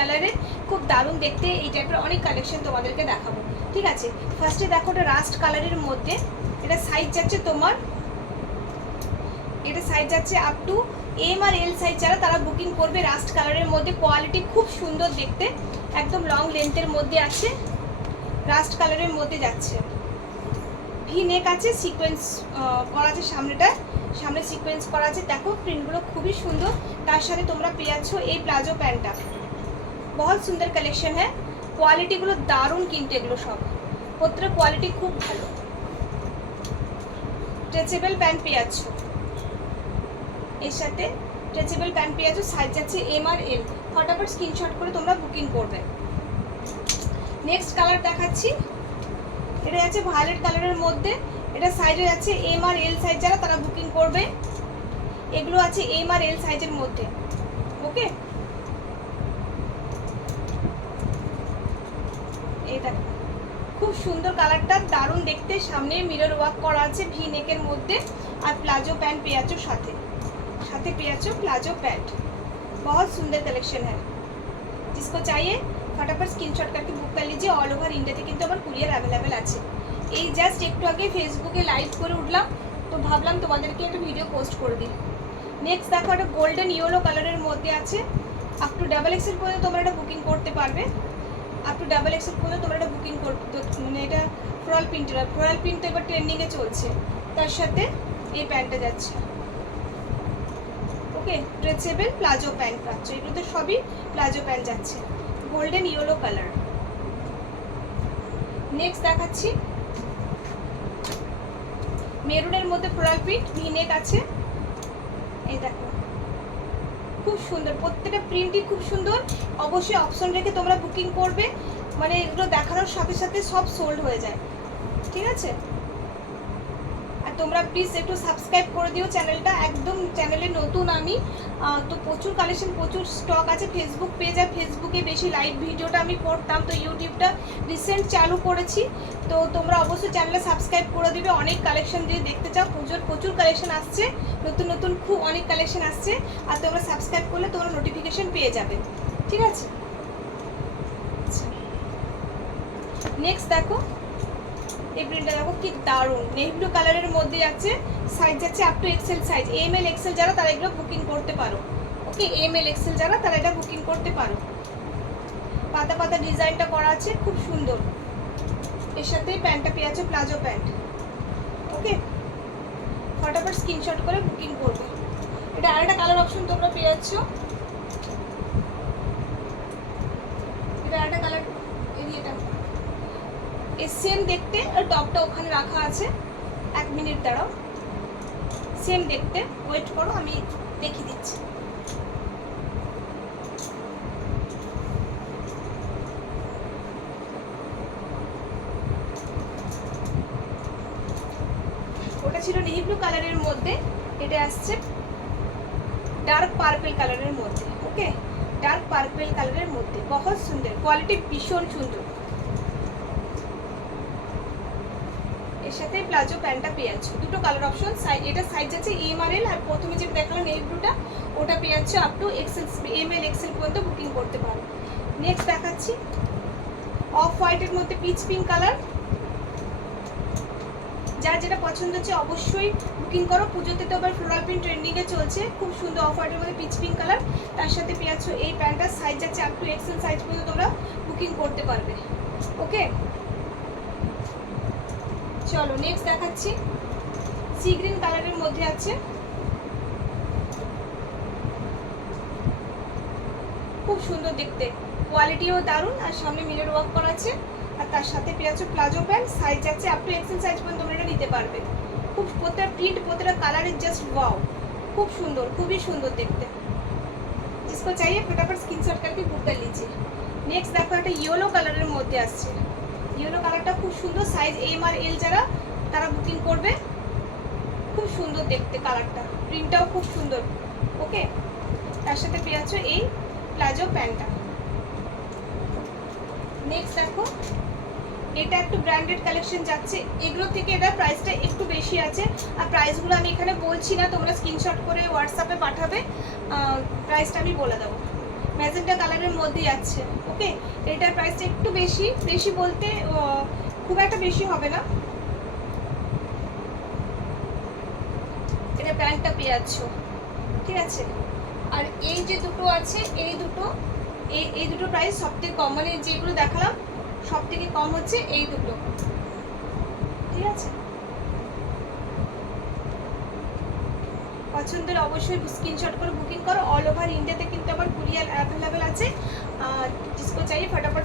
কালারে খুব দারুণ দেখতে এই টাইপের অনেক কালেকশন তোমাদেরকে দেখাবো। ঠিক আছে? ফার্স্টে দেখো এটা রাস্ট কালারের মধ্যে। এটা সাইজ যাচ্ছে তোমার, এটা সাইজ যাচ্ছে আপ টু এম আর এল সাইজ যারা, তারা বুকিং করবে রাস্ট কালারের মধ্যে। কোয়ালিটি খুব সুন্দর দেখতে, একদম লং লেন্থের মধ্যে আছে। রাস্ট কালারের মধ্যে যাচ্ছে। ভি নেক আছে সিকোয়েন্স করা আছে সামনেটা। সামনে সিকোয়েন্স করা আছে। দেখো প্রিন্টগুলো খুবই সুন্দর। তার সাথে তোমরা পেয়ে যাচ্ছ এই প্লাজো প্যান্টটা। বহুত সুন্দর কালেকশন হ্যাঁ কোয়ালিটিগুলো দারুণ কিন্তু এগুলো সব। প্রত্যেকটা কোয়ালিটি খুব ভালো। স্ট্রেচেবল প্যান্ট পেয়ে এর সাথে স্ট্রেচেবল প্যান্ট পেয়ে সাইজ যাচ্ছে এম আর এল ফটাফট স্ক্রিনশট করে তোমরা বুকিং করবে। নেক্সট কালার দেখাচ্ছি। এটা যাচ্ছে ভায়োলেট কালারের মধ্যে। এটা সাইজে যাচ্ছে এম আর এল সাইজ যারা, তারা বুকিং করবে। এগুলো আছে এম আর এল সাইজের মধ্যে। ওকে এই দেখো খুব সুন্দর কালারটা দারুণ দেখতে সামনে মিরর ওয়ার্ক করা আছে ভি নেকের মধ্যে আর প্লাজো প্যান্ট পেয়াচো সাথে साथ पियाचो प्लाजो पैंट बहुत सुंदर कलेक्शन है जिसको चाहिए फटाफट स्क्रीनशॉट करके बुक कर लीजिए অল ওভার ইন্ডিয়াতে কিন্তু আমার কুরিয়ার অ্যাভেলেবেল আছে এই জাস্ট একটু আগে ফেসবুকে লাইভ করে উঠলাম তো ভাবলাম তোমাদেরকে একটা ভিডিও পোস্ট করে দিই নেক্সট দেখো একটা গোল্ডেন ইয়েলো কালারের মধ্যে আছে আপ টু ডাবল এক্সেল পর্যন্ত তোমরা এটা বুকিং করতে পারবে আপ টু ডাবল এক্সেল পর্যন্ত তোমরা এটা বুকিং করতে মানে এটা ফ্লোরাল প্রিন্টের ফ্লোরাল প্রিন্ট তো এবার ট্রেন্ডিংয়ে চলছে। তার সাথে এই প্যান্টটা যাচ্ছে। ওকে স্ট্রেচেবল প্লাজো প্যান্ট পাচ্ছ। এগুলোতে সবই প্লাজো প্যান্ট যাচ্ছে। গোল্ডেন ইয়েলো কালার নেক্সট দেখাচ্ছি। মেরুনের মধ্যে ফ্লোরাল প্রিন্ট ভিনেক আছে। এই দেখো। খুব সুন্দর, প্রত্যেকটা প্রিন্টই খুব সুন্দর। অবশ্যই অপশন রেখে তোমরা বুকিং করবে। মানে এগুলো দেখানোর সাথে সাথে সব সোল্ড হয়ে যায়। ঠিক আছে? তোমরা প্লিজ একটু সাবস্ক্রাইব করে দিও চ্যানেলটা একদম চ্যানেলে নতুন আমি। তো প্রচুর কালেকশন প্রচুর স্টক আছে। ফেসবুক পেজ আর ফেসবুকে বেশি লাইভ ভিডিওটা আমি করতাম। তো ইউটিউবটা রিসেন্ট চালু করেছি। তো তোমরা অবশ্যই চ্যানেলে সাবস্ক্রাইব করে দিবে। অনেক কালেকশন যদি দেখতে চাও। পুজোর প্রচুর কালেকশন আসছে। নতুন নতুন খুব অনেক কালেকশন আসছে। আর তোমরা সাবস্ক্রাইব করলে তোমরা নোটিফিকেশন পেয়ে যাবে। ঠিক আছে? নেক্সট দেখো। এই প্রিন্টটা দেখো, কি দারুণ। নেভি ব্লু কালারের মধ্যে যাচ্ছে সাইজ যাচ্ছে up to XL size M L XL যারা, তারা এগুলো বুকিং করতে পারো। ওকে এম এল এক্সেল যারা, তারা এটা বুকিং করতে পারো। পাতা পাতা ডিজাইনটা করা আছে, খুব সুন্দর। এর সাথে প্যান্টটা পেয়ে আছে প্লাজো প্যান্ট ওকে ফটাফট স্ক্রিনশট করে বুকিং করবে। এটা আরেকটা কালার অপশন তোমরা পেয়ে যাচ্ছ এটা আরেকটা কালার এরিয়াটা সেম দেখতে টপটা ওখানে রাখা আছে। এক মিনিট দাঁড়াও। সেম দেখতে। ওয়েট করো, আমি দেখিয়ে দিচ্ছি। ওটা ছিল নেভি ব্লু কালারের মধ্যে। এটা আসছে ডার্ক পার্পল কালারের মধ্যে, ওকে? ডার্ক পার্পল কালারের মধ্যে। বহুত সুন্দর। কোয়ালিটি ভীষণ সুন্দর। এর সাথে প্লাজো প্যান্টটা পেয়ে যাচ্ছ। দুটো কালার অপশন সাইজ এটা সাইজ আছে এম আর এল আর প্রথমে যেটা দেখালাম এই ব্লুটা, ওটা পেয়ে যাচ্ছে up to XL M L XL পর্যন্ত বুকিং করতে পারো। নেক্সট দেখাচ্ছি অফ হোয়াইটের মধ্যে পিচ পিঙ্ক কালার যার যেটা পছন্দ হচ্ছে অবশ্যই বুকিং করো। পুজোতে তো আবার ফ্লোরাল প্রিন্ট ট্রেন্ডিংয়ে চলছে। খুব সুন্দর অফ হোয়াইটের মধ্যে পিচ পিঙ্ক কালার তার সাথে পেয়ে যাচ্ছ এই প্যান্টটার সাইজ যাচ্ছে আপ টু এক্সেল সাইজ পর্যন্ত তোমরা বুকিং করতে পারবে। ওকে চলো নেক্সট দেখাচ্ছি সি গ্রিন কালারের মধ্যে আছে খুব সুন্দর দেখতে কোয়ালিটিও দারুণ আর সামনে মিরর ওয়ার্ক করা আছে আর তার সাথে পেয়ে যাচ্ছে প্লাজো প্যান্ট সাইজ আছে আপ টু এক্সেল সাইজ পর্যন্ত তোমরা এটা নিতে পারবে খুব প্রত্যেকটা প্রিন্ট প্রত্যেকটা কালারের জাস্ট ওয়াও খুব সুন্দর খুবই সুন্দর দেখতে जिसको चाहिए फटाफट स्क्रीनशॉट करके बुक कर लीजिए নেক্সট দেখো একটা ইয়েলো কালারের মধ্যে আসছে ইয়েলো কালারটা খুব সুন্দর সাইজ এম আর এল যারা, তারা বুকিং করবে। খুব সুন্দর দেখতে কালারটা। প্রিন্টটাও খুব সুন্দর। ওকে তার সাথে পেয়ে যাচ্ছ এই প্লাজো প্যান্টটা নেক্সট দেখো। এটা একটু ব্র্যান্ডেড কালেকশন যাচ্ছে। এগুলো থেকে এটা প্রাইসটা একটু বেশি আছে। আর প্রাইসগুলো আমি এখানে বলছি না, তোমরা স্ক্রিনশট করে হোয়াটসঅ্যাপে পাঠাবে। প্রাইসটা আমি বলে দেবো। ম্যাজেন্টা কালারের মধ্যেই আছে। ওকে, এটার প্রাইসটা একটু বেশি বেশি বলতে খুব একটা বেশি হবে না। এটা প্যান্টটা পেয়ে ঠিক আছে? আর এই যে দুটো আছে, এই দুটো, এই এই দুটো প্রাইস সব থেকে কম মানে যেগুলো দেখালাম সব থেকে কম হচ্ছে এই দুটো, ঠিক আছে? পছন্দের অবশ্যই স্ক্রিনশট করে বুকিং করো অল ওভার ইন্ডিয়াতে কিন্তু আমার কুরিয়ার অ্যাভেলেবেল আছে। ডিসকো চাই ফটাফট